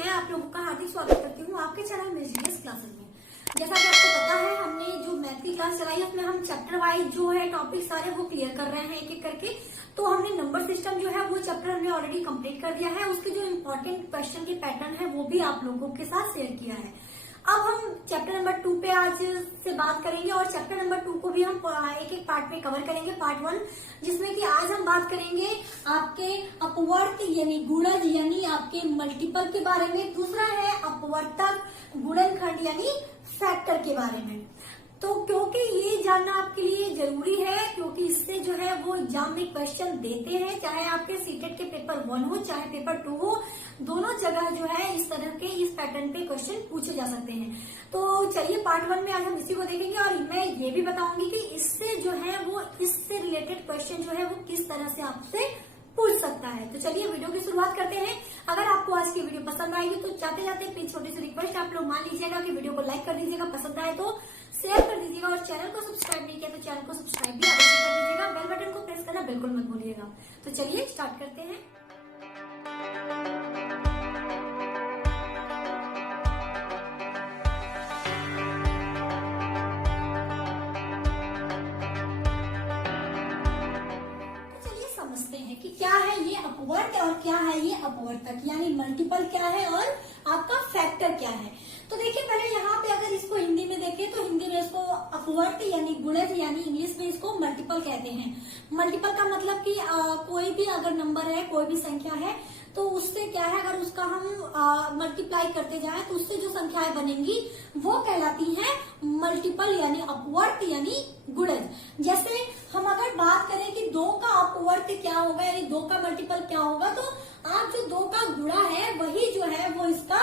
मैं आप लोगों का हार्दिक स्वागत करती हूँ आपके चैनल में जीएस क्लासेस में। जैसा कि आपको पता है, हमने जो मैथ की क्लास चलाई है उसमें हम चैप्टर वाइज जो है टॉपिक सारे वो क्लियर कर रहे हैं एक एक करके। तो हमने नंबर सिस्टम जो है वो चैप्टर हमने ऑलरेडी कंप्लीट कर दिया है। उसके जो इम्पोर्टेंट क्वेश्चन के पैटर्न है वो भी आप लोगों के साथ शेयर किया है। अब हम चैप्टर नंबर 2 पे आज से बात करेंगे और चैप्टर नंबर 2 को भी हम एक एक पार्ट में कवर करेंगे। पार्ट 1 जिसमें कि आज हम बात करेंगे आपके अपवर्त यानी गुणज यानी आपके मल्टीपल के बारे में। दूसरा है अपवर्तक गुणनखंड यानी फैक्टर के बारे में। तो क्योंकि ये जानना आपके लिए जरूरी है, क्योंकि इससे जो है वो एग्जाम में क्वेश्चन देते हैं, चाहे आपके सीटेट के पेपर 1 हो चाहे पेपर 2 हो, दोनों जगह जो है इस तरह के इस पैटर्न पे क्वेश्चन पूछे जा सकते हैं। तो चलिए पार्ट 1 में आज हम इसी को देखेंगे और मैं ये भी बताऊंगी कि इससे जो है वो इससे रिलेटेड क्वेश्चन जो है वो किस तरह से आपसे पूछ सकता है। तो चलिए वीडियो की शुरुआत करते हैं। अगर आपको आज की वीडियो पसंद आएगी तो जाते जाते प्लीज छोटी सी रिक्वेस्ट आप लोग मान लीजिएगा कि वीडियो को लाइक कर दीजिएगा, पसंद आए तो शेयर कर दीजिएगा और चैनल को सब्सक्राइब नहीं किया तो चैनल को सब्सक्राइब भी अवश्य कर दीजिएगा। बेल बटन को प्रेस करना बिल्कुल मत भूलिएगा। तो चलिए स्टार्ट करते हैं। समझते हैं कि क्या है ये अपवर्त और क्या है ये अपवर्तक यानी मल्टीपल क्या है और आपका फैक्टर क्या है। तो देखिए पहले यहाँ पे अगर इसको हिंदी में देखें तो हिंदी में इसको अपवर्त यानी गुणज यानी इंग्लिश में इसको मल्टीपल कहते हैं। मल्टीपल का मतलब कि कोई भी अगर नंबर है, कोई भी संख्या है तो उससे क्या है, अगर उसका हम मल्टीप्लाई करते जाएं तो उससे जो संख्याएं बनेंगी वो कहलाती हैं मल्टीपल यानी अपवर्त यानी गुणज। जैसे हम अगर बात करें कि 2 का अपवर्त क्या होगा यानी 2 का मल्टीपल क्या होगा, तो आप जो 2 का गुणा है वही जो है वो इसका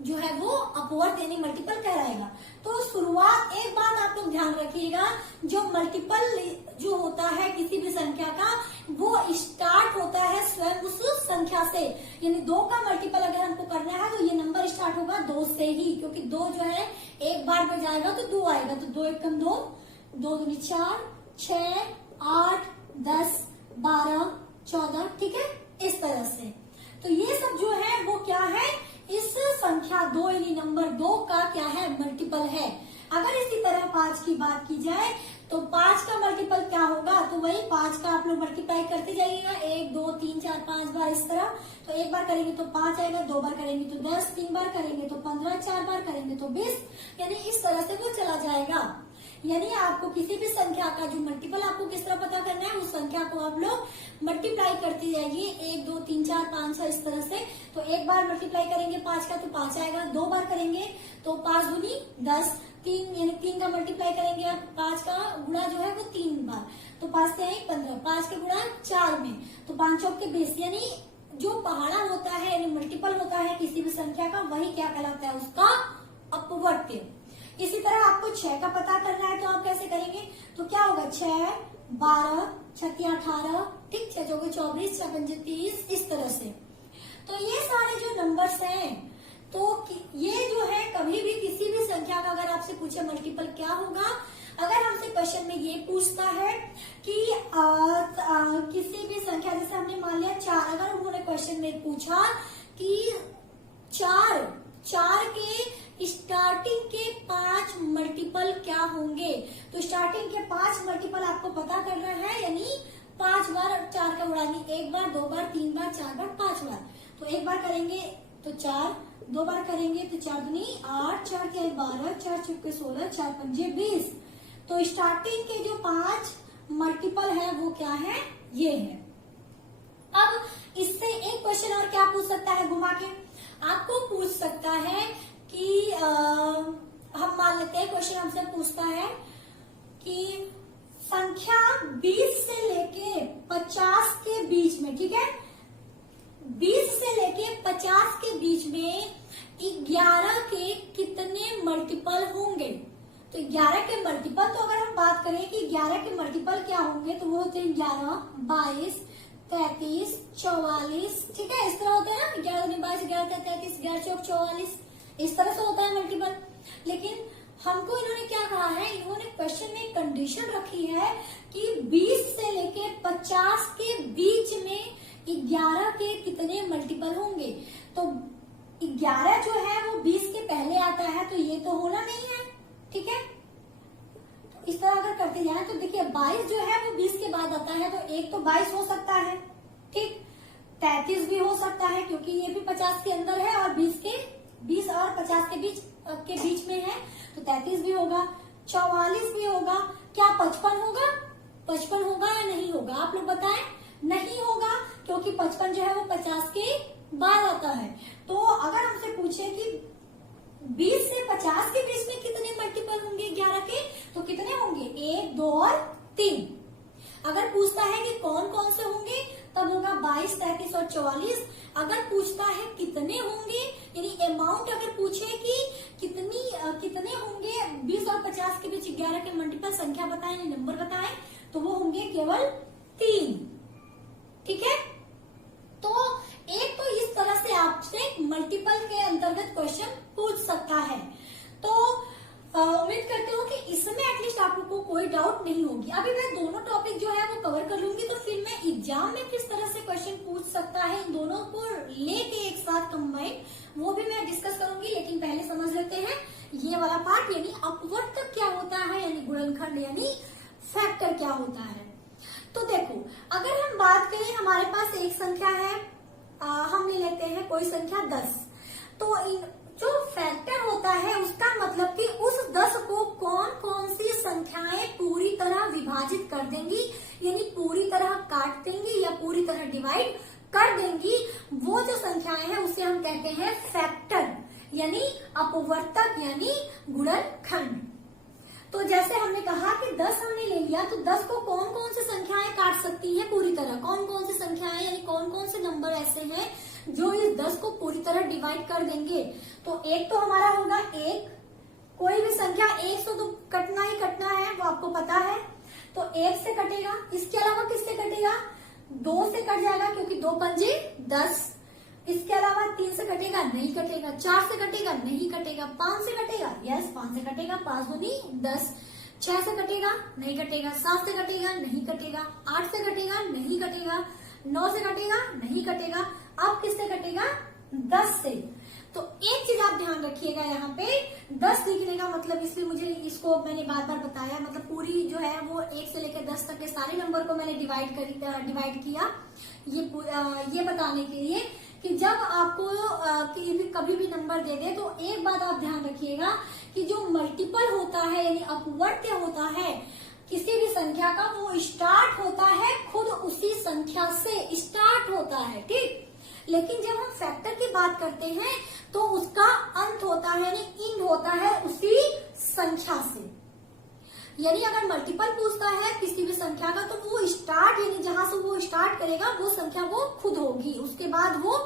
जो है वो अपवर्त यानी मल्टीपल कहलाएगा। तो शुरुआत एक बात आप लोग ध्यान रखिएगा, जो मल्टीपल जो होता है किसी भी संख्या का वो स्टार्ट होता है स्वयं उस संख्या से। यानी 2 का मल्टीपल अगर हमको करना है तो ये नंबर स्टार्ट होगा 2 से ही, क्योंकि 2 जो है एक बार में जाएगा तो 2 आएगा। तो 2 एकम 2, 2 दूनी 4, 6, 8, 10, 12, 14, ठीक है, इस तरह से। तो ये सब जो है वो क्या है, इस संख्या 2 यानी नंबर 2 का क्या है, मल्टीपल है। अगर इसी तरह 5 की बात की जाए तो 5 का मल्टीपल क्या होगा, तो वही 5 का आप लोग मल्टीप्लाई करते जाइएगा 1, 2, 3, 4, 5 बार इस तरह। तो एक बार करेंगे तो 5 आएगा, 2 बार करेंगे तो 10, 3 बार करेंगे तो 15, 4 बार करेंगे तो 20, यानी इस तरह से वो चला जाएगा। यानी आपको किसी भी संख्या का जो मल्टीपल आपको किस तरह पता करना है, उस संख्या को आप लोग मल्टीप्लाई करते जाइए 1, 2, 3, 4, 5, 6 इस तरह से। तो एक बार मल्टीप्लाई करेंगे 5 का तो 5 आएगा, 2 बार करेंगे तो 5 दूनी 10, 3 यानी 3 का मल्टीप्लाई करेंगे आप 5 का गुणा जो है वो 3 बार, तो 5 से 1 15, 5 के गुणा 4 में तो 5 चौक के 20, यानी जो पहाड़ा होता है यानी मल्टीपल होता है किसी भी संख्या का वही क्या कहलाता है, उसका अपवर्त्य। इसी तरह आपको 6 का पता करना है तो आप कैसे करेंगे, तो क्या होगा 6, 12, 6, 18, ठीक, 6 चौके 24, 6 पंजे 30, इस तरह से। तो ये सारे जो नंबर्स हैं तो ये जो है कभी भी किसी भी संख्या का अगर आपसे पूछे मल्टीपल क्या होगा, अगर हमसे क्वेश्चन में ये पूछता है कि किसी भी संख्या, जैसे हमने मान लिया 4, अगर उन्होंने क्वेश्चन में पूछा कि 4 के स्टार्टिंग के 5 मल्टीपल क्या होंगे, तो स्टार्टिंग के 5 मल्टीपल आपको पता करना है, यानी 5 बार 4 का उड़ानी, 1 बार, 2 बार, 3 बार, 4 बार, 5 बार। तो एक बार करेंगे तो 4, 2 बार करेंगे तो 4 दूनी 8, 4 के 12, 4 चौके 16, 4 पंजे 20। तो स्टार्टिंग के जो 5 मल्टीपल है वो क्या है, ये है। अब इससे एक क्वेश्चन और क्या पूछ सकता है घुमा के, आपको पूछ सकता है कि हम मान लेते हैं क्वेश्चन हमसे पूछता है कि संख्या 20 से लेके 50 के बीच में, ठीक है, 20 से लेके 50 के बीच में 11 के कितने मल्टीपल होंगे। तो 11 के मल्टीपल, तो अगर हम बात करें कि 11 के मल्टीपल क्या होंगे तो वो होते हैं 11, 22, 33, 44, ठीक है, इस तरह होते हैं ना, 11 दूनी 22, 11 33, 11 चौक 44, इस तरह से होता है मल्टीपल। लेकिन हमको इन्होंने क्या कहा है, इन्होंने क्वेश्चन में कंडीशन रखी है कि 20 से लेके 50 के बीच में 11 के कितने मल्टीपल होंगे। तो 11 जो है वो 20 के पहले आता है, तो ये तो होना नहीं है, ठीक है। तो इस तरह अगर करते जाए तो देखिए 22 जो है वो 20 के बाद आता है, तो एक तो 22 हो सकता है, ठीक। 33 भी हो सकता है क्योंकि ये भी 50 के अंदर है और 20 और 50 के बीच में है, तो 33 भी होगा। 44 भी होगा। क्या 55 होगा? 55 होगा या नहीं होगा, आप लोग बताएं। नहीं होगा क्योंकि 55 जो है वो 50 के बाद आता है। तो अगर हमसे पूछे कि 20 से 50 के बीच में कितने मल्टीपल होंगे 11 के, तो कितने होंगे? 1, 2 और 3। अगर पूछता है कि कौन कौन से होंगे, तब होगा 22, 33 और 44। अगर पूछता है कितने होंगे, यानी अमाउंट अगर पूछे कि कितने होंगे 20 और 50 के बीच 11 के मल्टीपल संख्या बताएं, यानी नंबर बताएं, तो वो होंगे केवल 3, ठीक है। तो एक तो इस तरह से आपसे मल्टीपल के अंतर्गत क्वेश्चन पूछ सकता है। तो उम्मीद करती हूँ कि इसमें एटलीस्ट आप लोग को कोई डाउट नहीं होगी। अभी मैं दोनों टॉपिक जो है वो कवर कर लूंगी, तो फिर मैं एग्जाम में किस तरह से क्वेश्चन पूछ सकता है इन दोनों को लेके एक साथ कंबाइन, वो भी मैं डिस्कस करूंगी। लेकिन पहले समझ लेते हैं ये वाला पार्ट, यानी अपवर्तक क्या होता है, यानी गुणनखंड यानी फैक्टर क्या होता है। तो देखो, अगर हम बात करें, हमारे पास एक संख्या है, हम ले लेते हैं कोई संख्या 10। तो जो फैक्टर होता है उसका मतलब कि उस 10 को कौन कौन सी संख्याएं पूरी तरह विभाजित कर देंगी, यानी पूरी तरह काट देंगी या पूरी तरह डिवाइड कर देंगी, वो जो संख्याएं हैं उसे हम कहते हैं फैक्टर, यानी अपवर्तक यानी गुणनखंड। तो जैसे हमने कहा कि 10 हमने ले लिया, तो 10 को कौन कौन सी संख्याएं काट सकती है पूरी तरह, कौन कौन सी संख्याएं, यानी कौन कौन से नंबर ऐसे हैं जो इस 10 को पूरी तरह डिवाइड कर देंगे। तो एक तो हमारा होगा 1, कोई भी संख्या 1 से तो कटना ही कटना है, वो आपको पता है, तो 1 से कटेगा। इसके अलावा किससे कटेगा? 2 से कट जाएगा क्योंकि 2 पंजे 10। इसके अलावा 3 से कटेगा, नहीं कटेगा। 4 से कटेगा, नहीं कटेगा। 5 से कटेगा, यस 5 से कटेगा, 5 दूनी 10। 6 से कटेगा, नहीं कटेगा। 7 से कटेगा, नहीं कटेगा। 8 से कटेगा, नहीं कटेगा। 9 से कटेगा, नहीं कटेगा। अब किससे कटेगा? 10 से। तो एक चीज आप ध्यान रखिएगा, यहाँ पे 10 लिखने का मतलब, इसलिए मुझे इसको मैंने बार बार बताया, मतलब पूरी जो है वो 1 से लेकर 10 तक के सारे नंबर को मैंने डिवाइड किया, ये बताने के लिए कि जब आपको कभी भी नंबर दे दे, तो एक बात आप ध्यान रखिएगा कि जो मल्टीपल होता है यानी अपवर्त्य होता है किसी भी संख्या का, वो स्टार्ट होता है खुद उसी संख्या से स्टार्ट होता है, ठीक। लेकिन जब हम फैक्टर की बात करते हैं तो उसका अंत होता है, यानी एंड होता है उसी संख्या से। यानी अगर मल्टीपल पूछता है किसी भी संख्या का, तो वो स्टार्ट, यानी जहां से वो स्टार्ट करेगा वो संख्या वो खुद होगी, उसके बाद वो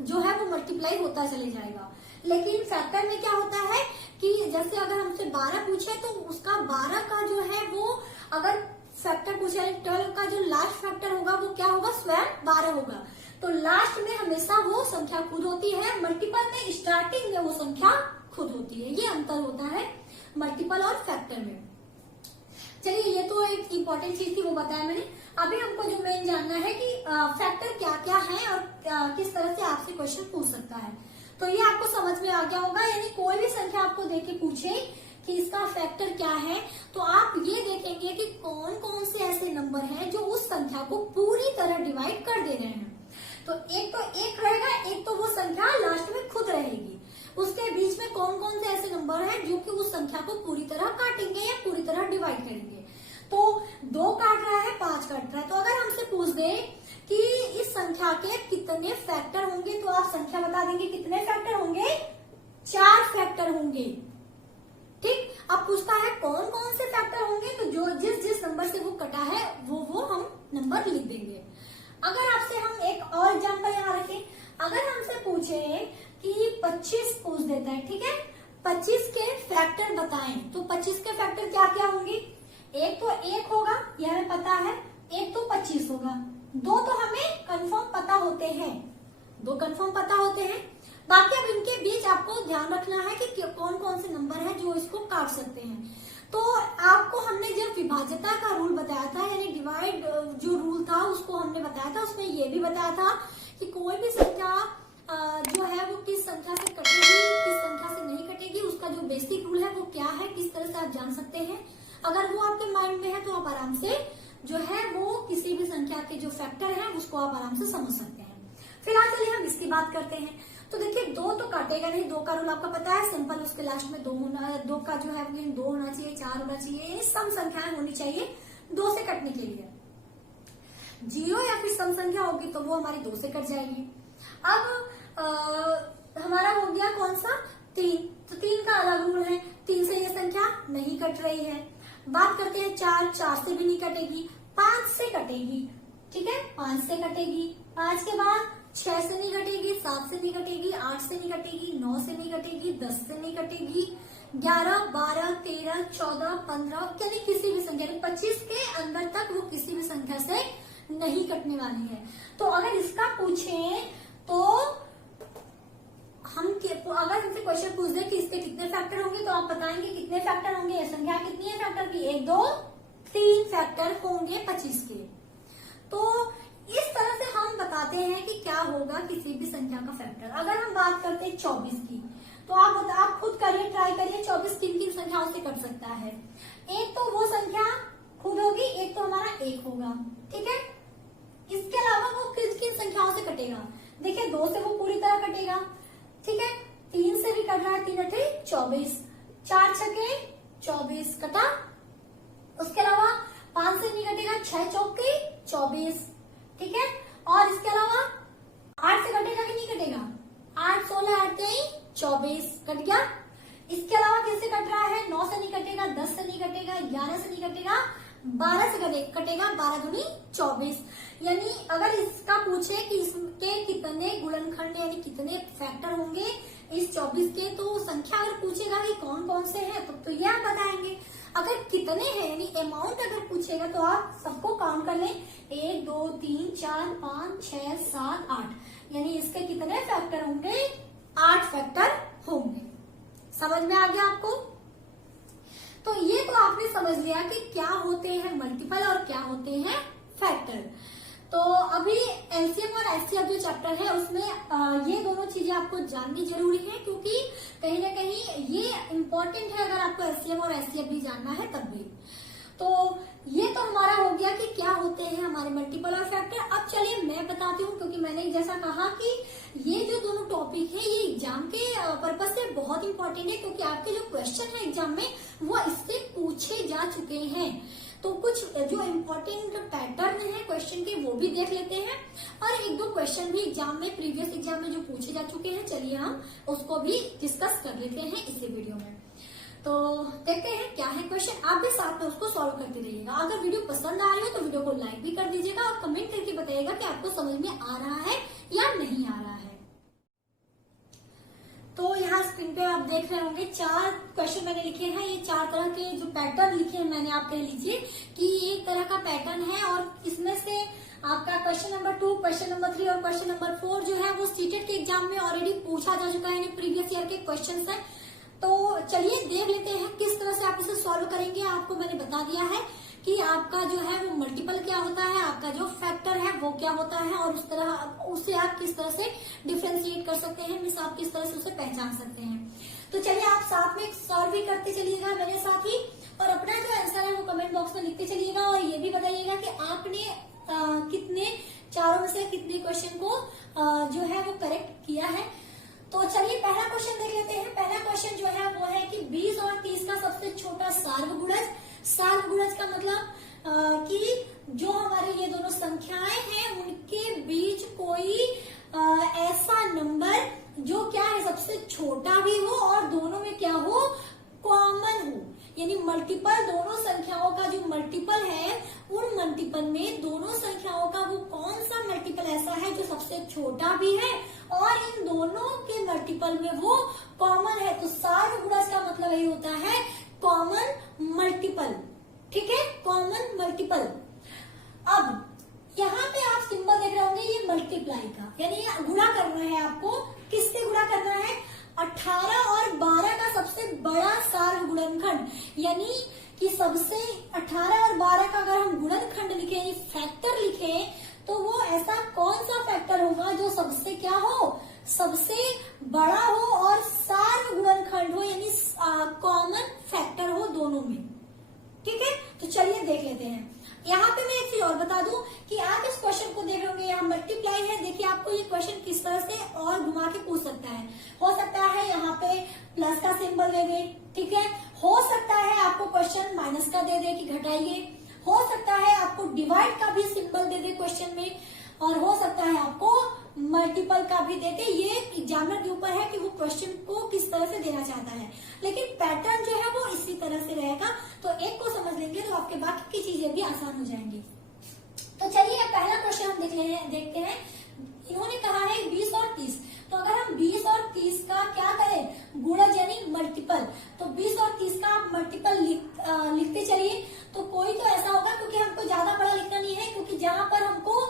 जो है वो मल्टीप्लाई होता चले जाएगा। लेकिन फैक्टर में क्या होता है कि जैसे अगर हमसे 12 पूछे, तो उसका 12 का जो है वो, अगर फैक्टर पूछे 12 का जो लास्ट फैक्टर होगा वो क्या होगा? स्वयं 12 होगा। तो लास्ट में हमेशा वो संख्या खुद होती है, मल्टीपल में स्टार्टिंग में वो संख्या खुद होती है। ये अंतर होता है मल्टीपल और फैक्टर में। चलिए, ये तो एक इम्पोर्टेंट चीज थी, वो बताया मैंने। अभी हमको जो मेन जानना है कि फैक्टर क्या क्या है और किस तरह से आपसे क्वेश्चन पूछ सकता है। तो ये आपको समझ में आ गया होगा, यानी कोई भी संख्या आपको देके पूछे कि इसका फैक्टर क्या है, तो आप ये देखेंगे कि कौन कौन से ऐसे नंबर हैं जो उस संख्या को पूरी तरह डिवाइड कर दे रहे हैं। तो एक रहेगा, एक तो वो संख्या लास्ट में खुद रहेगी। उसके बीच में कौन कौन से ऐसे नंबर हैं जो कि उस संख्या को पूरी तरह काटेंगे या पूरी तरह डिवाइड करेंगे। तो 2 काट रहा है, 5 काट रहा है। तो अगर हमसे पूछ दे कि इस संख्या के कितने फैक्टर होंगे, तो आप संख्या बता देंगे कितने फैक्टर होंगे? 4 फैक्टर होंगे, ठीक। अब पूछता है कौन कौन से फैक्टर होंगे, तो जो जिस नंबर से वो कटा है वो हम नंबर लिख देंगे। अगर आपसे हम एक और एग्जाम्पल यहाँ रखें, अगर हमसे पूछे कि 25 पूछ देता है, ठीक है, 25 के फैक्टर बताएं, तो 25 के फैक्टर क्या क्या होंगे? एक तो 1 होगा, यह हमें पता है। एक तो 25 होगा। 2 तो हमें कंफर्म पता होते हैं, 2 कंफर्म पता होते हैं। बाकी अब इनके बीच आपको ध्यान रखना है कि कौन कौन से नंबर है जो इसको काट सकते हैं। तो आपको हमने जब विभाज्यता का रूल बताया था, यानी डिवाइड जो रूल था उसको हमने बताया था, उसमें ये भी बताया था कि कोई भी संख्या जो है वो किस संख्या किस तरह से आप जान सकते हैं। अगर वो आपके माइंड में है तो आप आराम से जो है वो किसी भी संख्या के जो फैक्टर है उसको आप आराम से समझ सकते हैं। फिर आज चलिए हम इसकी बात करते हैं। तो देखिए, दो तो काटेगा नहीं, दो का रूल आपका पता है, सिंपल, उसके लास्ट में दो का जो है दो होना चाहिए, 4 होना चाहिए, ये सम संख्याएं होनी चाहिए 2 से कटने के लिए। 0 या फिर सम संख्या होगी तो वो हमारी 2 से कट जाएगी। अब हमारा हो गया कौन सा, 3, तो 3 का अलग रूल है, 3 से ये संख्या नहीं कट रही है। बात करते हैं 4 से भी नहीं कटेगी, 5 से कटेगी, ठीक है, 5 से कटेगी। 5 के बाद 6 से नहीं कटेगी, 7 से नहीं कटेगी, 8 से नहीं कटेगी, 9 से नहीं कटेगी, 10 से नहीं कटेगी, 11, 12, 13, 14, 15 यानी किसी भी संख्या 25 के अंदर तक वो किसी भी संख्या से नहीं कटने वाली है। तो अगर इसका पूछें तो अगर हमसे क्वेश्चन पूछ दे कि इसके कितने फैक्टर होंगे तो आप बताएंगे कितने फैक्टर होंगे, ये संख्या कितनी है फैक्टर की, 1, 2, 3 फैक्टर होंगे 25 के। तो इस तरह से हम बताते हैं कि क्या होगा किसी भी संख्या का फैक्टर। अगर हम बात करते हैं 24 की, तो आप खुद करिए, ट्राई करिए, 24 किन संख्याओं से कट सकता है। एक तो वो संख्या खुद होगी, एक तो हमारा 1 होगा, ठीक है। इसके अलावा वो किन किन संख्याओं से कटेगा, देखिए 2 से वो पूरी तरह कटेगा, ठीक है, 3 से भी कट रहा है, 3 अठे 24, 4 छके 24 कटा। उसके अलावा 5 से नहीं कटेगा, 6 चौके 24, ठीक है। और इसके अलावा 8 से कटेगा कि नहीं कटेगा, 8, 16, 8, 23, 24 कट गया। इसके अलावा किससे कट रहा है, 9 से नहीं कटेगा, 10 से नहीं कटेगा, 11 से नहीं कटेगा, 12 से कटेगा, 12 दूनी 24। यानी अगर इसका पूछे कि इसके कितने गुणनखंड यानी कितने फैक्टर होंगे इस 24 के, तो संख्या अगर पूछेगा कि कौन कौन से हैं तो ये आप बताएंगे। अगर कितने हैं यानी अमाउंट अगर पूछेगा तो आप सबको काउंट कर लें, 1, 2, 3, 4, 5, 6, 7, 8 यानी इसके कितने फैक्टर होंगे, 8 फैक्टर होंगे। समझ में आ गया आपको। तो ये तो आपने समझ लिया कि क्या होते हैं मल्टीपल और क्या होते हैं फैक्टर। तो अभी एलसीएम और एचसीएफ जो चैप्टर है उसमें ये दोनों चीजें आपको जाननी जरूरी है, क्योंकि कहीं ना कहीं ये इम्पोर्टेंट है अगर आपको एलसीएम और एचसीएफ भी जानना है तब भी। तो ये तो हमारा हो गया कि क्या होते हैं हमारे मल्टीपल और फैक्टर। अब चलिए मैं बताती हूँ, क्योंकि मैंने जैसा कहा कि ये जो दोनों टॉपिक है ये एग्जाम के पर्पज से बहुत इंपॉर्टेंट है, क्योंकि आपके जो क्वेश्चन है एग्जाम में वो इससे पूछे जा चुके हैं। तो कुछ जो इम्पोर्टेंट पैटर्न है क्वेश्चन के वो भी देख लेते हैं, और 1-2 क्वेश्चन भी एग्जाम में प्रीवियस एग्जाम में जो पूछे जा चुके हैं, चलिए हम उसको भी डिस्कस कर लेते हैं इसी वीडियो में। तो देखते हैं क्या है क्वेश्चन, आप भी साथ में उसको सॉल्व करते रहिएगा। अगर वीडियो पसंद आ रही हो तो वीडियो को लाइक भी कर दीजिएगा और कमेंट करके बताइएगा कि आपको समझ में आ रहा है या नहीं आ रहा है। तो यहाँ स्क्रीन पे आप देख रहे होंगे 4 क्वेश्चन मैंने लिखे हैं। ये 4 तरह के जो पैटर्न लिखे हैं मैंने, आप कह लीजिए कि एक तरह का पैटर्न है, और इसमें से आपका क्वेश्चन नंबर 2, क्वेश्चन नंबर 3 और क्वेश्चन नंबर 4 जो है वो सीटेट के एग्जाम में ऑलरेडी पूछा जा चुका है, यानी प्रीवियस ईयर के क्वेश्चन है। तो चलिए देख लेते हैं किस तरह से आप इसे सॉल्व करेंगे। आपको मैंने बता दिया है कि आपका जो है वो मल्टीपल क्या होता है, आपका जो फैक्टर है वो क्या होता है, और उस तरह उससे आप किस तरह से डिफ्रेंशिएट कर सकते हैं, मीन्स आप किस तरह से उसे पहचान सकते हैं। तो चलिए आप साथ में सॉल्व भी करते चलिएगा मेरे साथ ही, और अपना जो आंसर है वो कमेंट बॉक्स में लिखते चलिएगा, और ये भी बताइएगा कि आपने कितने चारों में से कितने क्वेश्चन को जो है वो करेक्ट किया है। तो चलिए पहला क्वेश्चन देख लेते हैं। पहला क्वेश्चन जो है वो है कि 20 और 30 का सबसे छोटा सार्वगुणज। सार्वगुणज का मतलब कि जो हमारे ये दोनों संख्याएं हैं उनके बीच कोई ऐसा नंबर जो क्या है सबसे छोटा भी हो और दोनों में क्या हो, कॉमन हो, यानी मल्टीपल, दोनों संख्याओं का जो मल्टीपल है उन मल्टीपल में दोनों संख्याओं का वो कौन सा मल्टीपल ऐसा है जो सबसे छोटा भी है और इन दोनों के मल्टीपल में वो कॉमन है। तो सार्वगुणज का मतलब यही होता है कॉमन मल्टीपल, ठीक है, कॉमन मल्टीपल। अब यहाँ पे आप सिंबल देख रहे होंगे, ये मल्टीप्लाई का, यानी गुणा करना है आपको। किससे गुणा करना है, 18 और 12 का सबसे बड़ा सार्वगुणनखंड, यानी कि सबसे 18 और 12 का अगर हम गुणनखंड लिखे यानी फैक्टर लिखे तो वो ऐसा कौन सा फैक्टर होगा जो सबसे क्या हो, सबसे बड़ा हो और सार्वगुणनखंड हो, यानी कॉमन फैक्टर तो चलिए देख लेते हैं। यहाँ पे मैं एक चीज और बता दूं कि आप इस क्वेश्चन को देख रहे यहाँ मल्टीप्लाई है। देखिए आपको ये क्वेश्चन किस तरह से और घुमा के पूछ सकता है। हो सकता है यहाँ पे प्लस का सिंबल दे दे, ठीक है। हो सकता है आपको क्वेश्चन माइनस का दे दे कि घटाइए। हो सकता है आपको डिवाइड का भी सिंबल दे दे क्वेश्चन में, और हो सकता है आपको मल्टीपल का भी देते। ये एग्जामिनर के ऊपर है कि वो क्वेश्चन को किस तरह से देना चाहता है, लेकिन पैटर्न जो है वो इसी तरह से रहेगा। तो एक को समझ लेंगे तो आपके बाकी की चीजें भी आसान हो जाएंगी। तो चलिए पहला क्वेश्चन हम देखते हैं। इन्होंने कहा है 20 और 30। तो अगर हम 20 और 30 का क्या करें, गुणज यानी मल्टीपल, तो 20 और 30 का आप मल्टीपल लिखते चलिए। तो कोई तो ऐसा होगा, क्योंकि हमको ज्यादा बड़ा लिखना नहीं है, क्योंकि जहां पर हमको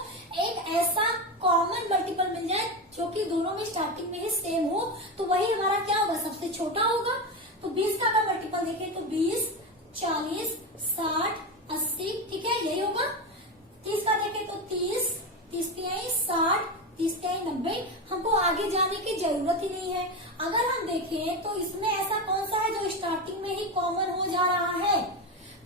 एक ऐसा कॉमन मल्टीपल मिल जाए जो कि दोनों में स्टार्टिंग में ही सेम हो, तो वही हमारा क्या होगा, सबसे छोटा होगा। तो 20 का अगर मल्टीपल देखें तो 20, 40, 60, 80, ठीक है, यही होगा। 30 का देखें तो 30, 30 तिहाई 60, 30 तिहाई 90। हमको आगे जाने की जरूरत ही नहीं है। अगर हम देखें तो इसमें ऐसा कौन सा है जो स्टार्टिंग में ही कॉमन हो जा रहा है,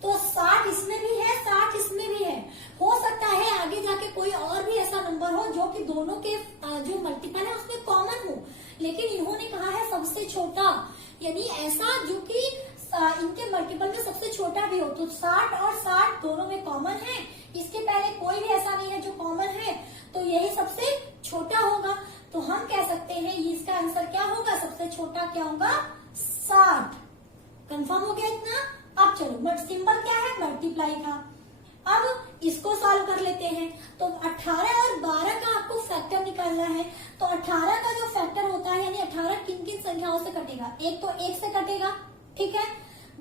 तो 60 इसमें भी है, 60 इसमें भी है। हो सकता है आगे जाके कोई और भी ऐसा नंबर हो जो कि दोनों के जो मल्टीपल है उसमें कॉमन हो, लेकिन इन्होंने कहा है सबसे छोटा, यानी ऐसा जो कि इनके मल्टीपल में सबसे छोटा भी हो। तो 60 और 60 दोनों में कॉमन है, इसके पहले कोई भी ऐसा नहीं है जो कॉमन है, तो यही सबसे छोटा होगा। तो हम कह सकते हैं इसका आंसर क्या होगा, सबसे छोटा क्या होगा, 60। कंफर्म हो गया इतना। अब चलो सिंबल क्या है, मल्टीप्लाई का। अब इसको सॉल्व कर लेते हैं। तो 18 और 12 का आपको फैक्टर निकालना है। तो 18 का जो फैक्टर होता है, यानी 18 किन किन संख्याओं से कटेगा, एक तो 1 से कटेगा, ठीक है,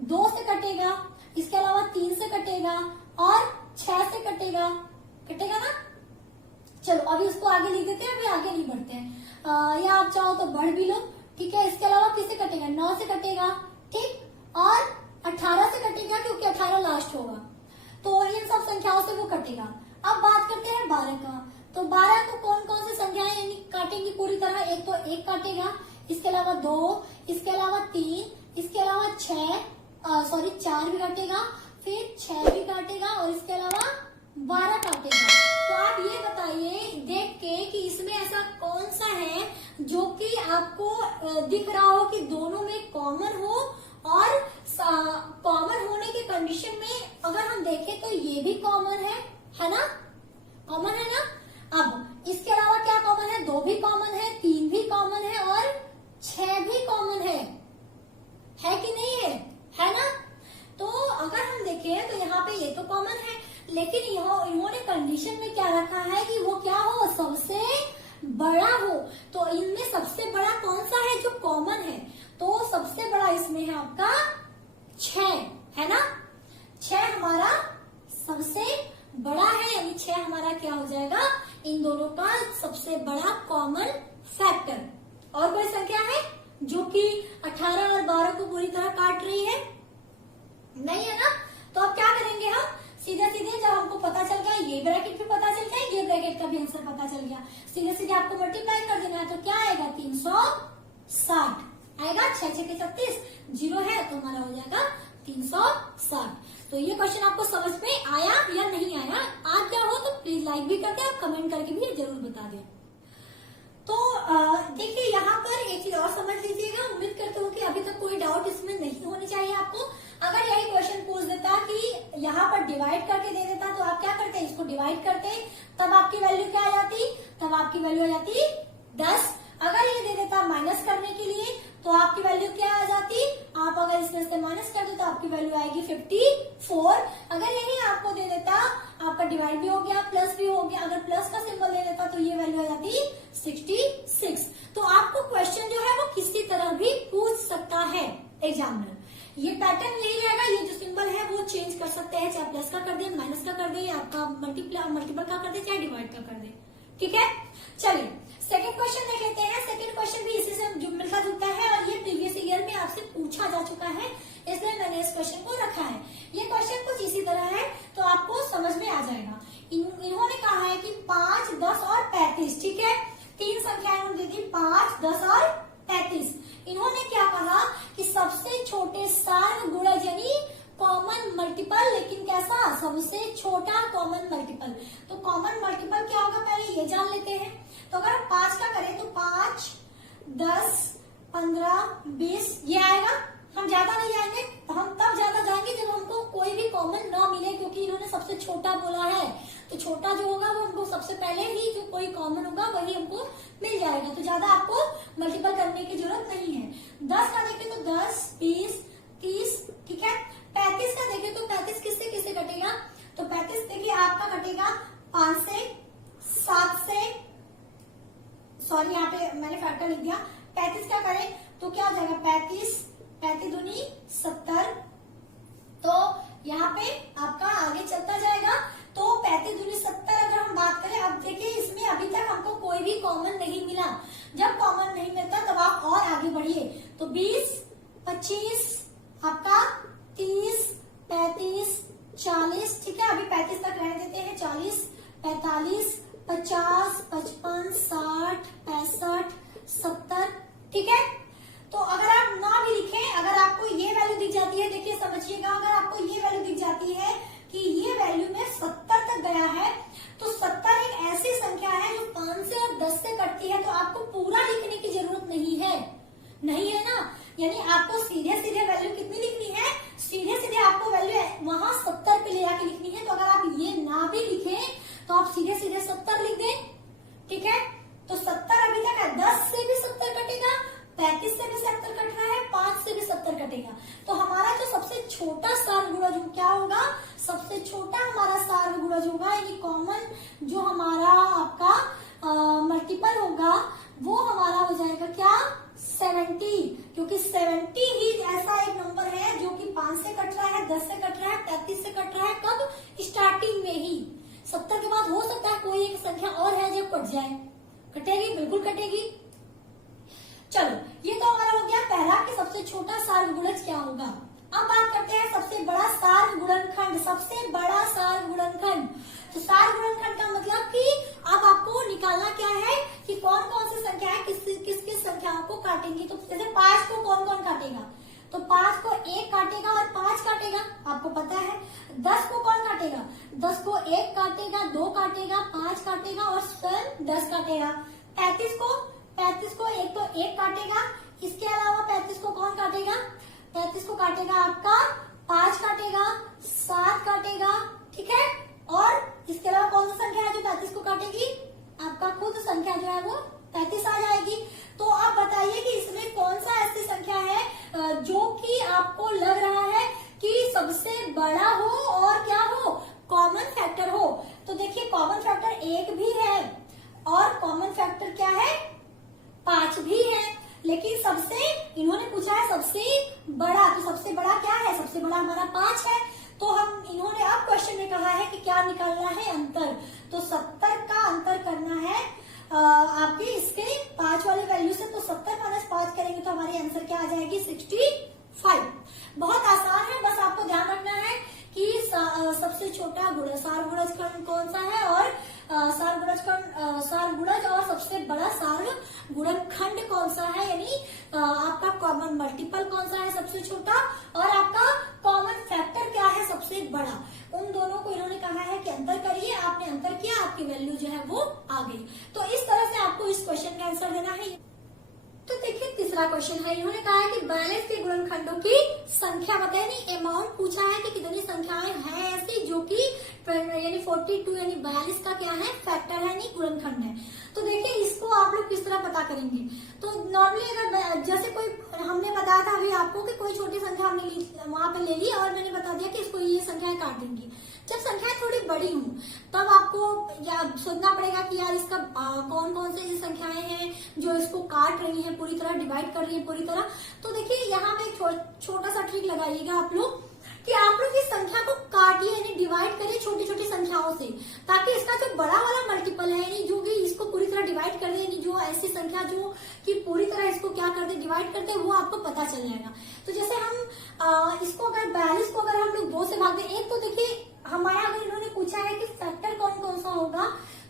2 से कटेगा, इसके अलावा 3 से कटेगा और 6 से कटेगा, कटेगा ना। चलो अभी इसको आगे लिख देते हैं, अभी आगे नहीं बढ़ते हैं, या आप चाहो तो बढ़ भी लो, ठीक है। इसके अलावा किससे कटेगा, 9 से कटेगा, ठीक, और 18 से कटेगा क्योंकि 18 लास्ट होगा। तो इन सब संख्याओं से वो कटेगा। अब बात करते हैं 12 का। तो 12 को कौन कौन सी संख्याएं यानी काटेंगी पूरी तरह, एक तो 1 काटेगा, इसके अलावा 2, इसके अलावा 3, इसके अलावा 4 भी काटेगा, फिर 6 भी काटेगा और इसके अलावा 12 काटेगा। तो आप ये बताइए देख के कि इसमें ऐसा कौन सा है जो कि आपको दिख रहा हो कि दोनों में कॉमन हो, और कॉमन होने की कंडीशन में अगर हम देखें तो ये भी कॉमन है ना, कॉमन है ना। अब इसके अलावा क्या कॉमन है, 2 भी कॉमन है, 3 भी कॉमन है और 6 भी कॉमन है कि नहीं है ना। तो अगर हम देखें तो यहाँ पे ये तो कॉमन है, लेकिन इन्होंने कंडीशन में क्या रखा है कि वो क्या हो, सबसे बड़ा हो। तो इनमें सबसे बड़ा कौन सा है जो कॉमन है, तो सबसे बड़ा इसमें है आपका 6, है ना। 6 हमारा सबसे बड़ा है, यानी 6 हमारा क्या हो जाएगा, इन दोनों का सबसे बड़ा कॉमन फैक्टर। और कोई संख्या है जो कि 18 और 12 को पूरी तरह काट रही है, नहीं है ना। तो अब क्या करेंगे हम, सीधे सीधे जब हमको पता चल गया, ये ब्रैकेट भी पता चल गया, ये ब्रैकेट का भी आंसर पता चल गया, सीधे सीधे आपको मल्टीप्लाई कर देना है। तो क्या आएगा, 360 आएगा। 6 6 के 36, 0 है तो हमारा हो जाएगा 360। तो ये क्वेश्चन आपको समझ में आया या नहीं आया, आ गया हो तो प्लीज लाइक भी कर दे, आप कमेंट करके भी जरूर बता दें। तो देखिए यहाँ पर एक चीज और समझ लीजिएगा, उम्मीद करते हो कि अभी तक कोई डाउट इसमें नहीं होनी चाहिए आपको। अगर यही क्वेश्चन पूछ देता कि यहाँ पर डिवाइड करके दे देता, तो आप क्या करते, इसको डिवाइड करते, तब आपकी वैल्यू क्या आ जाती, तब आपकी वैल्यू आ जाती 10। अगर ये दे देता माइनस करने के लिए, तो आपकी वैल्यू क्या आ जाती, आप अगर इसमें से माइनस कर दो तो आपकी वैल्यू आएगी 54। अगर यही आपको दे देता, आपका डिवाइड भी हो गया, प्लस भी हो गया, अगर प्लस का सिंबल दे देता तो ये वैल्यू आ जाती 66। तो आपको क्वेश्चन जो है वो किसी तरह भी पूछ सकता है एग्जामिनर। ये पैटर्न यही रहेगा, ये जो सिंबल है वो चेंज कर सकते हैं, चाहे प्लस का कर दे, माइनस का कर दे, या आपका मल्टीपल का कर दे, चाहे डिवाइड का कर दे, ठीक है। चलिए सेकंड क्वेश्चन देख लेते हैं। सेकंड क्वेश्चन भी इसी से मिलता जुलता है और ये प्रीवियस ईयर में आपसे पूछा जा चुका है, इसलिए मैंने इस क्वेश्चन को रखा है। ये क्वेश्चन कुछ इसी तरह है, तो आपको समझ में आ जाएगा। इन्होंने कहा है कि 5, 10 और 35, ठीक है, 3 संख्याएं उन्होंने दी, 5, 10 और 35। इन्होंने क्या कहा कि सबसे छोटे सार्वगुणज यानी कॉमन मल्टीपल, लेकिन कैसा, सबसे छोटा कॉमन मल्टीपल। तो कॉमन मल्टीपल क्या होगा पहले ये जान लेते हैं। तो अगर हम 5 का करें तो 5, 10, 15, 20 ये आएगा। हम ज्यादा नहीं जाएंगे, हम तब ज्यादा जाएंगे जब हमको कोई भी कॉमन ना मिले, क्योंकि इन्होंने सबसे छोटा बोला है। तो छोटा जो होगा वो हमको सबसे पहले ही जो कोई कॉमन होगा वही हमको मिल जाएगा। तो ज्यादा आपको मल्टीपल करने की जरूरत नहीं है। 10 का देखें तो 10, 20, 30, ठीक है। 35 का देखें तो 35 किससे किससे कटेगा, तो 35 देखिए आपका कटेगा 5 से, 7 से, सॉरी यहाँ पे मैंने फैक्टर लिख दिया। 35 का करें तो क्या हो जाएगा, 35 दूनी 70। तो यहाँ पे आपका आगे चलता जाएगा। तो 35 दूनी 70 अगर हम बात करें, अब देखिए इसमें अभी तक हमको कोई भी कॉमन नहीं मिला। जब कॉमन नहीं मिलता तब आप और आगे बढ़िए। तो 20, 25, आपका 30, 35, 40, ठीक है। अभी 35 तक रहने देते हैं। 40, 45, 50, 55, 60, 65, 70, ठीक है। तो अगर आप ना भी लिखें, अगर आपको ये वैल्यू दिख जाती है, देखिए समझिएगा, अगर आपको ये वैल्यू दिख जाती है कि ये वैल्यू में 70 तक गया है, तो 70 एक ऐसी संख्या है जो 5 से और 10 से कटती है। तो आपको पूरा लिखने की जरूरत नहीं है, नहीं है ना। यानी आपको सीधे सीधे वैल्यू कितनी लिखनी है, सीधे सीधे आपको वैल्यू वहां 70 पे ले आके लिखनी है। तो अगर आप ये ना भी लिखें तो आप सीधे सीधे 70 लिख दें, ठीक है। तो 70 अभी तक है, 10 से भी 70 कटेगा, 35 से भी 70 कट रहा है, 5 से भी 70 कटेगा। तो हमारा जो सबसे छोटा सार्वगुणज क्या होगा, सबसे छोटा हमारा सार्वगुणज होगा, यानी कॉमन जो हमारा आपका मल्टीपल होगा वो हमारा हो जाएगा क्या, 70। क्योंकि 70 ही ऐसा एक नंबर है जो कि 5 से कट रहा है, 10 से कट रहा है, 35 से कट रहा है। कब, स्टार्टिंग में ही। 70 के बाद हो सकता है कोई एक संख्या और है जो कट जाए, कटेगी, बिल्कुल कटेगी। चलो, ये तो हमारा हो गया पहला कि सबसे छोटा सार्वगुणज क्या होगा। अब बात करते हैं सबसे बड़ा सार्वगुणनखंड। सबसे बड़ा सार्वगुणनखंड, तो सार्वगुणनखंड का मतलब कि अब आपको निकालना क्या है कि कौन कौन सी संख्या है, किस किस संख्याओं को काटेंगे। तो जैसे 5 को कौन कौन काटेगा, तो 5 को 1 काटेगा और 5 काटेगा, आपको पता है। 10 को कौन काटेगा, 10 को 1 काटेगा, 2 काटेगा, 5 काटेगा और स्वयं 10 काटेगा। 35 को एक तो 1 काटेगा, इसके अलावा 35 को कौन काटेगा, 35 को काटेगा आपका 5 काटेगा, 7 काटेगा, ठीक है। और इसके अलावा कौन सी संख्या है जो 35 को काटेगी, आपका खुद संख्या जो है वो 35 आ जाएगी। तो आप बताइए कि इसमें कौन सा ऐसी संख्या है जो कि आपको लग रहा है कि सबसे बड़ा हो और क्या हो, कॉमन फैक्टर हो। तो देखिए कॉमन फैक्टर 1 भी है और कॉमन फैक्टर क्या है, 5 भी है। लेकिन सबसे, इन्होंने पूछा है सबसे बड़ा, तो सबसे बड़ा क्या है, सबसे बड़ा हमारा 5 है। तो हम, इन्होंने अब क्वेश्चन में कहा है कि क्या निकालना है, अंतर। तो 70 का अंतर करना है आपके इसके 5 वाले वैल्यू से। तो 70 - 5 करेंगे तो हमारी आंसर क्या आ जाएगी, 65। बहुत आसान है, बस आपको ध्यान रखना है कि सबसे छोटा सार्वगुणज खंड कौन सा है और सार्वगुणज और सबसे बड़ा सार्वगुणनखंड कौन सा है, यानी आपका कॉमन मल्टीपल कौन सा है सबसे छोटा और आपका कॉमन फैक्टर क्या है सबसे बड़ा। उन दोनों को इन्होंने कहा है कि अंतर करिए, आपने अंतर किया, आपकी वैल्यू जो है वो आ गई। तो इस तरह से आपको इस क्वेश्चन का आंसर देना है। तो देखिए तीसरा क्वेश्चन है, इन्होंने कहा है कि 42 के गुणनखंडों की संख्या बताए, नहीं अमाउंट पूछा है कि कितनी संख्याएं हैं ऐसी जो कि यानी 42 यानी 42 का क्या है, फैक्टर है, नहीं गुणनखंड है। तो देखिए इसको आप लोग किस तरह पता करेंगे। तो नॉर्मली अगर जैसे कोई, हमने बताया था अभी आपको कि कोई छोटी संख्या हमने वहां पे ले ली और मैंने बता दिया कि इसको ये संख्याएं काट देंगी। जब संख्याएं थोड़ी बड़ी हों तब आपको या सोचना पड़ेगा कि यार इसका कौन कौन से ये संख्याएं हैं जो इसको काट रही हैं, पूरी तरह डिवाइड कर रही है पूरी तरह। तो देखिए यहाँ पे एक छोटा सा ट्रिक लगाइएगा आप लोग कि आप लोग इस संख्या को काटिए, यानी डिवाइड करिए छोटी छोटी संख्याओं से, ताकि इसका जो बड़ा वाला मल्टीपल है, यानी जो भी इसको पूरी तरह डिवाइड कर दे, यानी जो ऐसी संख्या जो कि पूरी तरह इसको क्या कर दे, डिवाइड करते हैं, वो आपको पता चल जाएगा। तो जैसे हम इसको अगर 42 को अगर हम लोग 2 से भाग दें, एक तो देखिए हमारा अगर इन्होंने पूछा है कि फैक्टर कौन कौन सा होगा,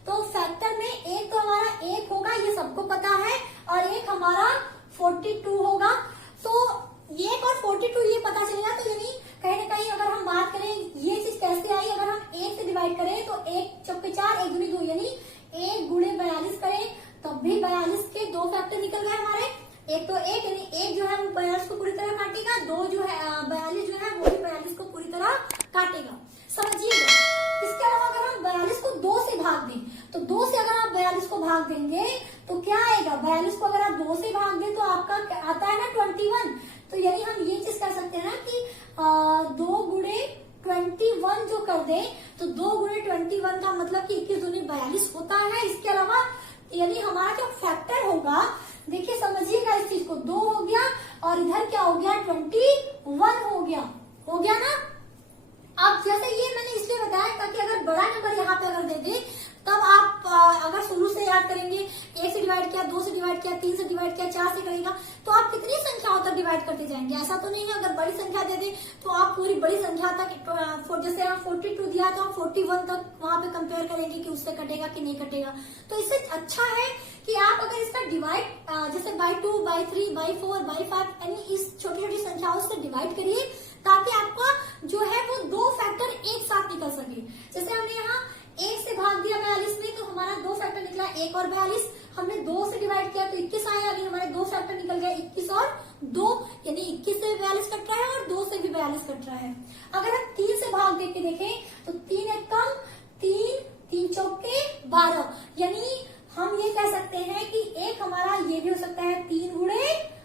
तो फैक्टर में एक तो हमारा 1 होगा, ये सबको पता है, और एक हमारा 42 होगा। तो 1 और 42 ये पता चलेगा, तो यानी कहीं ना कहीं अगर हम बात करें ये चीज कैसे आई, अगर हम 1 से डिवाइड करें तो 1 चौके 4, 1 दूनी 2, यानी 1 गुणे 42 करें तब भी 42 के 2 फैक्टर निकल गए हमारे। एक तो 1 यानी 1 जो है वो 42 को पूरी तरह काटेगा, 2 जो है 42 जो है वो भी 42 को पूरी तरह काटेगा, समझिएगा। इसके अलावा अगर हम 42 को 2 से भाग दें तो 2 से अगर आप 42 को भाग देंगे तो क्या आएगा, 42 को अगर आप 2 से भाग दें तो आपका आता है ना 21। तो यानी हम ये चीज कर सकते हैं ना कि 2 गुणे 21 जो कर दे तो 2 गुणे 21 का मतलब कि 21 दूनी 42 होता है। इसके अलावा यानी हमारा जो फैक्टर होगा, देखिए समझिएगा इस चीज को, 2 हो गया और इधर क्या हो गया 21 हो गया ना। अब जैसे ये मैंने इसलिए बताया ताकि अगर बड़ा नंबर यहाँ पे अगर दे दे तब आप अगर शुरू से याद करेंगे, 1 से डिवाइड किया, 2 से डिवाइड किया, 3 से डिवाइड किया, 4 से करेगा तो आप कितनी संख्याओं तक डिवाइड करते जाएंगे। ऐसा तो नहीं है अगर बड़ी संख्या दे दे तो आप पूरी बड़ी संख्या तक, जैसे यहाँ 42 दिया तो आप 41 तक वहां पे कंपेयर करेंगे कि उससे कटेगा कि नहीं कटेगा। तो इससे अच्छा है कि आप अगर इसका डिवाइड जैसे बाई 2, बाई 3, बाई 4, बाई 5 यानी इस छोटी छोटी संख्याओं से डिवाइड करिए ताकि आपका जो है वो 2 फैक्टर एक साथ निकल सके। जैसे हमने यहाँ 1 से भाग दिया 42 में तो हमारा 2 फैक्टर निकला 1 और 42, हमने 2 से डिवाइड किया तो 21 आया, यानी हमारे 2 फैक्टर निकल गया 21 और 2, यानी 21 से भी 42 कट रहा है और 2 से भी 42 कट रहा है। अगर हम 3 से भाग देके देखें तो 3 एक कम 3, 3 चौके 12, यानी हम ये कह सकते हैं कि एक हमारा ये भी हो सकता है 3 गुणे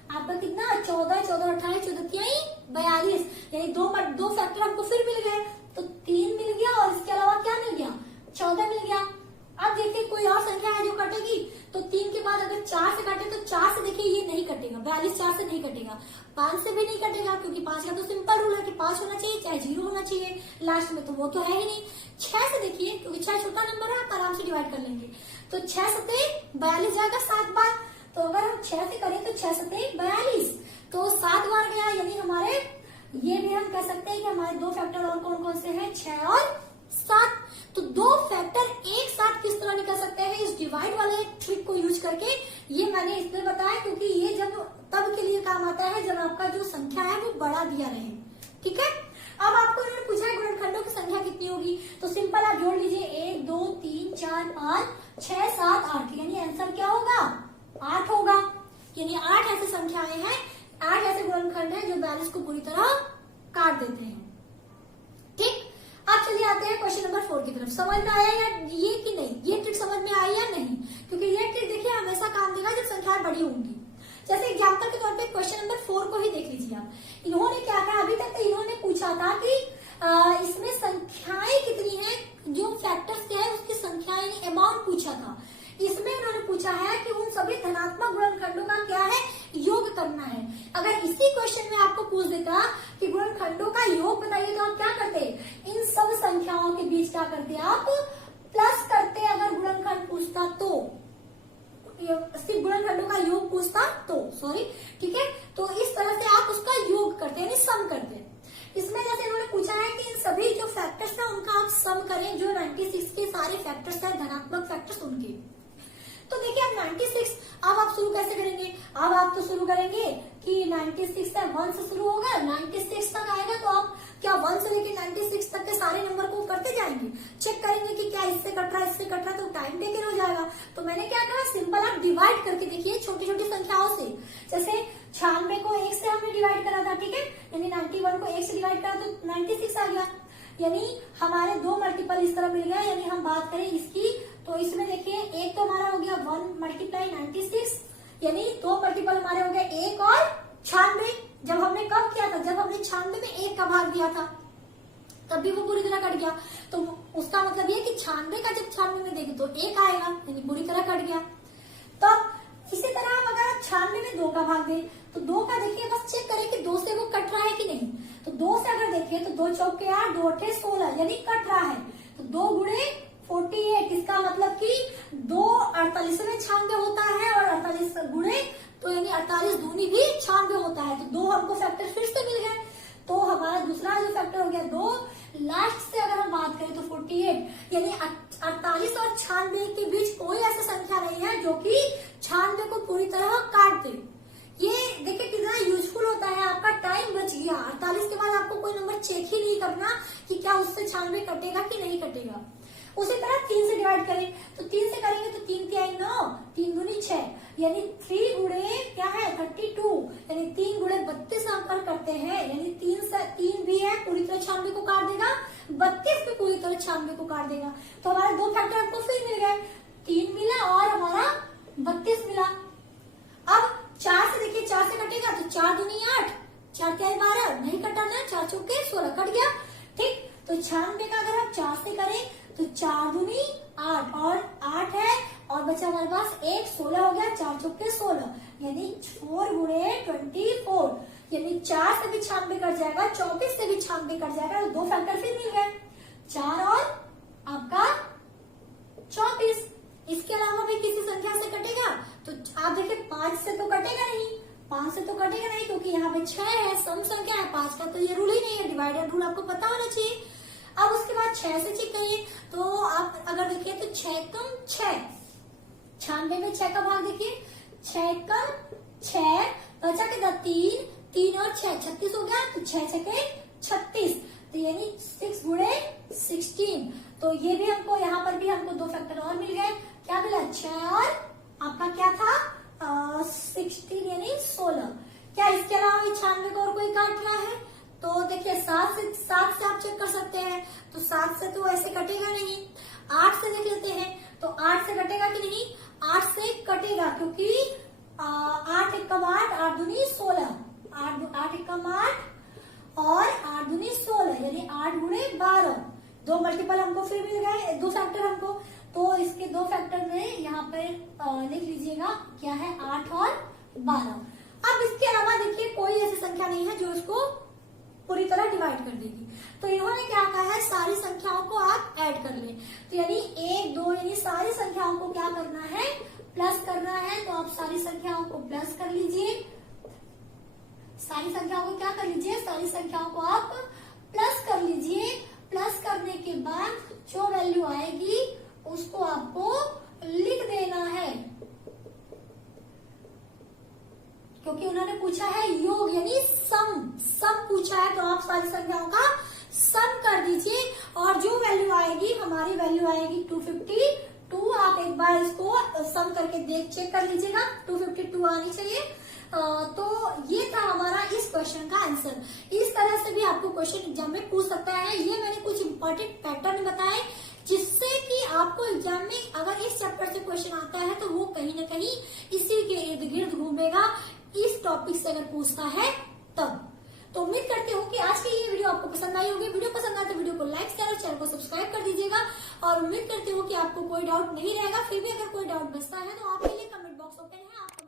आपका कितना 14, 14 28, 14 42, यानी दो फैक्टर हमको फिर मिल गए। तो 3 मिल गया और इसके अलावा क्या मिल गया 14 मिल गया। अब देखिए कोई और संख्या है जो कटेगी तो 3 के बाद अगर 4 से काटे तो 4 से देखिए ये नहीं कटेगा, 42 4 से नहीं कटेगा, 5 से भी नहीं कटेगा क्योंकि 5 का तो सिंपल रूल है कि 5 होना चाहिए चाहे 0 होना चाहिए लास्ट में, तो वो तो है ही नहीं। 6 से देखिए क्योंकि 6 छोटा नंबर है, आप आराम से डिवाइड कर लेंगे तो 6 सते 42 जाएगा 7 बार। तो अगर हम 6 से करें तो 6 सते 42 तो 7 बार गया, यानी हमारे ये भी हम कह सकते हैं कि हमारे 2 फैक्टर और कौन कौन से हैं 6 और 7। तो 2 फैक्टर एक साथ किस तरह निकल सकते हैं इस डिवाइड वाले ट्रिक को यूज करके, ये मैंने इसलिए बताया क्योंकि ये जब तब के लिए काम आता है जब आपका जो संख्या है वो बड़ा दिया रहे, ठीक है। अब आपको इन्होंने पूछा है गुणनखंडों की संख्या कितनी होगी, तो सिंपल आप जोड़ लीजिए 1 2 3 4 5 6 7 8, यानी आंसर क्या होगा 8 होगा। यानी 8 ऐसी संख्याएं हैं, 8 ऐसे गुणनखंड हैं जो 42 को पूरी तरह काट देते हैं, ठीक। अब चलिए आते हैं क्वेश्चन नंबर 4 की तरफ। समझ में आया या ये कि नहीं, ये ट्रिक समझ में आई या नहीं, क्योंकि ये ट्रिक देखिए हमेशा काम देगा जब संख्याएं बड़ी होंगी। जैसे एग्जाम्पल के तौर पे क्वेश्चन नंबर 4 को ही देख लीजिए आप। इन्होंने क्या कहा, अभी तक तो इन्होंने पूछा था कि इसमें संख्याएं कितनी है, जो फैक्टर्स क्या है उसकी संख्याएं अमाउंट पूछा था। इसमें उन्होंने पूछा है कि उन सभी धनात्मक गुणनखंडों का क्या है योग करना है। अगर इसी क्वेश्चन में आपको पूछ देता कि गुणनखंडों का योग बताइए तो आप क्या करते, इन सब संख्याओं के बीच क्या करते आप प्लस करते। अगर गुणनखंड पूछता तो सिर्फ गुणनखंडों का योग पूछता तो सॉरी, ठीक है, तो इस तरह से आप उसका योग करते यानी सम करते। इसमें जैसे इन्होंने पूछा है कि इन सभी जो फैक्टर्स है उनका आप सम करें, जो 96 के सारे फैक्टर्स है धनात्मक फैक्टर्स उनके। तो देखिए अब 96 अब आप शुरू कैसे करेंगे, अब आप तो शुरू करेंगे कि 96 है 1 से शुरू होगा, 96 तक आएगा तो आप क्या 1 से लेके 96 तक के सारे नंबर को करते जाएंगे, चेक करेंगे कि क्या इससे कट रहा है इससे कट रहा है, तो टाइम टेकन हो जाएगा। तो मैंने क्या कहा, सिंपल आप डिवाइड करके देखिए छोटी छोटी संख्याओं से। जैसे 96 को 1 से हमने डिवाइड करा था, ठीक है, यानी 91 को 1 से डिवाइड करा तो 96 आ गया, यानी हमारे 2 मल्टीपल इस तरह मिल गया। यानी हम बात करें इसकी तो इसमें देखिए एक तो हमारा हो गया 1 मल्टीप्लाई 96, यानी 2 मल्टीपल हमारे हो गए 1 और 96। जब हमने कब किया था, जब हमने 96 में 1 का भाग दिया था तब भी वो पूरी तरह कट गया। तो उसका मतलब ये कि 96 का जब 96 में देंगे तो 1 आएगा, यानी पूरी तरह कट गया। तो इसी तरह हम अगर 96 में 2 का भाग दें तो 2 का देखिए बस चेक करें कि 2 से वो कट रहा है कि नहीं। तो 2 से अगर देखिए तो 2 चौके 8 2 अट्ठे 16, यानी कट रहा है। तो 2 गुणे 48, इसका मतलब कि 2 48 में 96 होता है और 48 गुणे तो यानी 48 दूनी भी 96 होता है। तो 2 हमको फैक्टर फिर से मिल गए। तो हमारा दूसरा जो फैक्टर हो गया 2, लास्ट से अगर हम बात करें तो 48, यानी 48 और 96 के बीच कोई ऐसी संख्या नहीं है जो कि 96 को पूरी तरह काट दे। ये देखिए कितना यूजफुल होता है, आपका टाइम बच गया। 48 के बाद आपको कोई नंबर चेक करना कि क्या उससे 96 कटेगा कि नहीं कटेगा। उसी तरह 3 से डिवाइड करें, तो 3 से करेंगे तो 3 तिहाई 9, 3 दूनी 6, यानी 3 गुणे क्या है 32, यानी 3 गुणे 32 अंक करते हैं, यानी 3 भी है पूरी तरह 96 को काट देगा, 32 भी पूरी तरह 96 को काट देगा। तो हमारे दो फैक्टर आपको फिर मिल गए, 3 मिला और हमारा 32 मिला। अब 4 से देखिए, 4 से कटेगा तो 4 दूनी 8, 4 तिहाई 12, नहीं कटाना, 4 चौके 16 कट गया। ठीक, तो 96 का अगर हम 4 से करें तो 4 दूनी 8 और 8 है और बचा हमारे पास 1, 16 हो गया, 4 चौके 16, यानी 4 गुणे 24, यानी 4 से भी 96 कट जाएगा, 24 से भी 96 कट जाएगा, तो दो फैक्टर फिर मिल गए, 4 और आपका 24। इसके अलावा भी किसी संख्या से कटेगा तो आप देखिए 5 से तो कटेगा नहीं, 5 से तो कटेगा नहीं क्योंकि यहाँ पे 6 है, सम संख्या है, 5 का तो ये रूल ही नहीं है, डिवाइडेड रूल आपको पता होना चाहिए। अब उसके बाद 6 से चेक करिए, तो आप अगर देखिए तो 6 कम 6, 96 में 6 का भाग देखिए, 6 कम 6, बचा कितना 3, 3 और 6 36 हो गया, तो 6 छके 36, तो यानी 6 गुणे 16। तो ये भी हमको यहाँ पर भी हमको दो फैक्टर और मिल गए, क्या मिला 6 और आपका क्या था 16 यानी 16। क्या इसके अलावा 96 को और कोई काटना है तो देखिए 7 से आप चेक कर सकते हैं, तो 7 से तो ऐसे कटेगा नहीं। 8 से देख लेते हैं, तो 8 से कटेगा कि नहीं, 8 से कटेगा क्योंकि 8 एकम 8, 8 दूनी 16, 8 एकम 8 और 8 दूनी 16, यानी 8 गुणे 12। दो मल्टीपल हमको फिर मिल गए, दो फैक्टर हमको, तो इसके दो फैक्टर में यहाँ पे लिख लीजिएगा क्या है 8 और 12। अब इसके अलावा देखिए कोई ऐसी संख्या नहीं है जो इसको पूरी तरह डिवाइड कर देगी, तो इन्होंने क्या कहा है सारी संख्याओं को आप ऐड कर लें, तो यानी 1, 2 यानी सारी संख्याओं को क्या करना है प्लस करना है, तो आप सारी संख्याओं को प्लस कर लीजिए, सारी संख्याओं को क्या कर लीजिए, सारी संख्याओं को आप प्लस कर लीजिए। प्लस करने के बाद जो वैल्यू आएगी उसको आपको लिख देना है, क्योंकि उन्होंने पूछा है योग यानी सम पूछा है, तो आप सारी संख्याओं का सम कर दीजिए और जो वैल्यू आएगी हमारी वैल्यू आएगी 252। आप एक बार इसको सम करके चेक कर लीजिएगा, 252 आनी चाहिए। तो ये था हमारा इस क्वेश्चन का आंसर। इस तरह से भी आपको क्वेश्चन एग्जाम में पूछ सकता है। ये मैंने कुछ इंपॉर्टेंट पैटर्न बताए जिससे कि आपको एग्जाम में अगर इस चैप्टर से क्वेश्चन आता है तो वो कहीं ना कहीं इसी के इर्द गिर्द घूमेगा, इस टॉपिक से अगर पूछता है तब। तो उम्मीद करती हूँ कि आज की ये वीडियो आपको पसंद आई होगी। वीडियो पसंद आए तो वीडियो को लाइक शेयर और चैनल को सब्सक्राइब कर दीजिएगा और उम्मीद करती हूँ कि आपको कोई डाउट नहीं रहेगा। फिर भी अगर कोई डाउट बचता है तो आपके लिए कमेंट बॉक्स ओपन है, आप